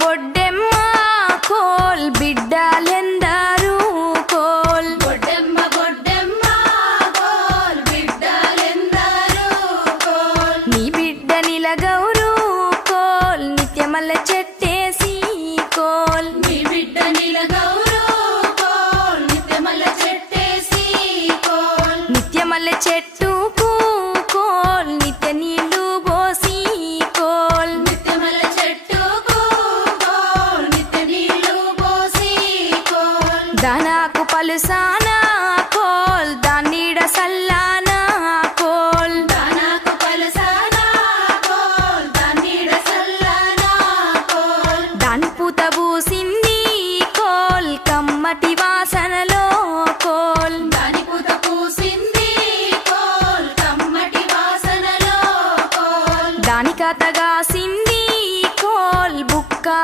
బొడ్డెమ్మ కోల్ బిడ్డలెందరూ కోల్ బొడ్డెమ్మ బొడ్డెమ్మ కోల్ బిడ్డలెందరూ కోల్ నీ బిడ్డ నిలగౌరు కోల్ నిత్యమల్ల చెట్టేసి కోల్ నీ బిడ్డ నిలగౌరు కోల్ నిత్యమల్ల చెట్టేసి కోల్ నిత్యమల్ల చెట్టుకు కోల్ నిత్య నీళ్లు పోసి కోల్ నిత్యమల్ల చెట్టుకు కోల్ నిత్య నీళ్లు పోసి కోల్ దానాకు పలుసానా